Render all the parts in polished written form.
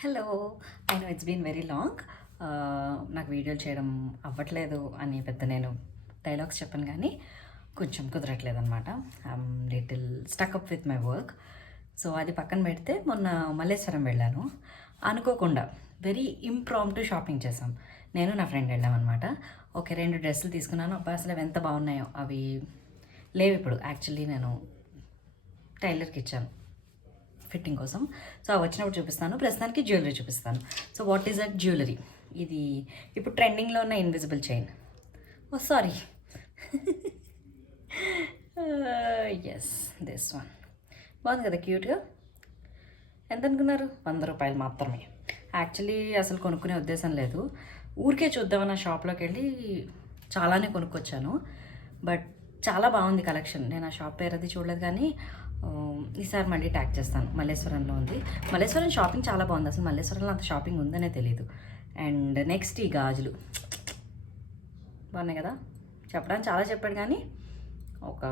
Hello. I know it's been very long. నాకు వీడియోలు చేయడం అవ్వట్లేదు అని పెద్ద నేను డైలాగ్స్ చెప్పను, కానీ కొంచెం కుదరట్లేదు అనమాట. I'm little stuck up with my work. So అది పక్కన పెడితే మొన్న మల్లేశ్వరం వెళ్ళాను. అనుకోకుండా వెరీ ఇంప్రాంప్టు షాపింగ్ చేసాం. నేను నా ఫ్రెండ్ వెళ్ళామన్నమాట. ఓకే, 2 డ్రెస్సులు తీసుకున్నాను. అబ్బా అసలు అవి ఎంత బాగున్నాయో. అవి లేవు ఇప్పుడు. యాక్చువల్లీ నేను టైలర్కి ఇచ్చాను ఫిట్టింగ్ కోసం. సో అవి వచ్చినప్పుడు చూపిస్తాను. ప్రస్తుతానికి జ్యువెలరీ చూపిస్తాను. So what is that jewellery? ఇది ఇప్పుడు ట్రెండింగ్లో ఉన్న invisible chain. Oh sorry, yes, this one. బాగుంది కదా, క్యూట్గా. ఎంత అనుకున్నారు? 100 రూపాయలు మాత్రమే. యాక్చువల్లీ అసలు కొనుక్కునే ఉద్దేశం లేదు. ఊరికే చూద్దామన్న షాప్లోకి వెళ్ళి చాలానే కొనుక్కొచ్చాను. బట్ చాలా బాగుంది కలెక్షన్. నేను ఆ షాప్ పేరు అది చూడలేదు, కానీ ఈసారి మళ్ళీ ట్యాగ్ చేస్తాను. మల్లేశ్వరంలో ఉంది. మల్లేశ్వరం షాపింగ్ చాలా బాగుంది. అసలు మల్లేశ్వరంలో అంత షాపింగ్ ఉందనే తెలీదు. అండ్ నెక్స్ట్ ఈ గాజులు బాగున్నాయి కదా. చెప్పడానికి చాలా చెప్పాడు, కానీ ఒక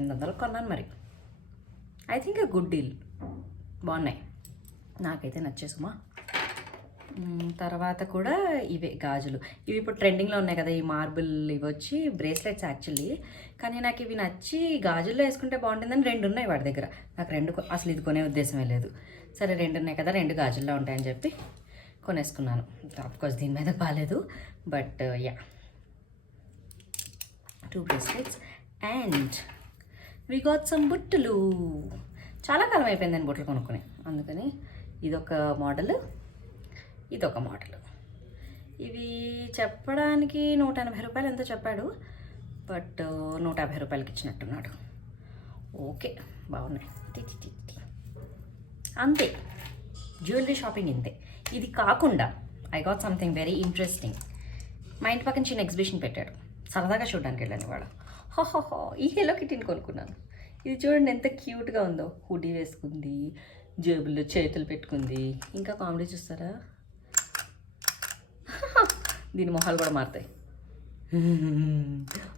800 కొన్నాను. మరి I think a good deal. బాగున్నాయి, నాకైతే నచ్చేసుమా. తర్వాత కూడా ఇవే గాజులు. ఇవి ఇప్పుడు ట్రెండింగ్లో ఉన్నాయి కదా, ఈ మార్బుల్. ఇవి వచ్చి బ్రేస్లెట్స్ యాక్చువల్లీ, కానీ నాకు ఇవి నచ్చి గాజుల్లో వేసుకుంటే బాగుంటుందని 2 ఉన్నాయి వాడి దగ్గర. నాకు 2 అసలు ఇది కొనే ఉద్దేశమే లేదు. సరే 2 ఉన్నాయి కదా, 2 గాజుల్లో ఉంటాయని చెప్పి కొనేసుకున్నాను. ఆఫ్కోర్స్ దీని మీద బాగాలేదు, but yeah, 2 bracelets. And we got some బుట్టలు. చాలా కాలం అయిపోయిందని బుట్టలు కొనుక్కుని, అందుకని ఇదొక మోడల్, ఇదొక మోడల్. ఇవి చెప్పడానికి 180 రూపాయలు ఎంతో చెప్పాడు, బట్ 150 రూపాయలకి ఇచ్చినట్టున్నాడు. ఓకే, బాగున్నాయి. అంతే, జ్యువెలరీ షాపింగ్ ఇంతే. ఇది కాకుండా I got something very interesting. మా ఇంటి పక్కన చిన్న ఎగ్జిబిషన్ పెట్టాడు. సరదాగా చూడడానికి వెళ్ళాను ఇవాళ. హోహోహో, ఈ హెలో కిటీని కొనుక్కున్నాను. ఇది చూడండి ఎంత క్యూట్గా ఉందో. హుడీ వేసుకుంది, జేబుల్లో చేతులు పెట్టుకుంది. ఇంకా కామెడీ చూస్తారా, దీని మొహాలు కూడా మారుతాయి.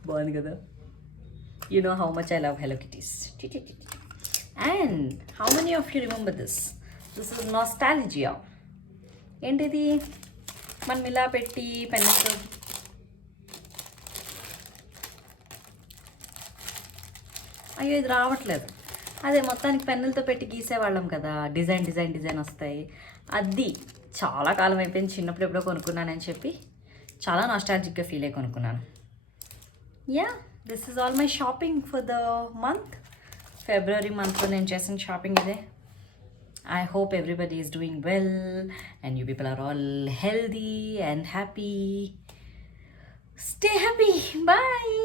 బాగుంది కదా. You know how much I love hello kitties. And how many of you remember this? This is nostalgia. ఏంటిది? మనం ఇలా పెట్టి పెన్నుతో అయ్యో ఇది రావట్లేదు. అదే మొత్తానికి పెన్నులతో పెట్టి గీసేవాళ్ళం కదా, డిజైన్ వస్తాయి. అది చాలా కాలం అయిపోయింది. చిన్నప్పుడు ఎప్పుడో కొనుక్కున్నానని చెప్పి చాలా నాస్టాలజిక్గా ఫీల్ అయ్యి కొనుక్కున్నాను. Yeah, this is all my shopping for the month. February మంత్లో నేను చేసిన షాపింగ్ ఇదే. I hope everybody is doing well and you people are all healthy and happy. Stay happy. Bye.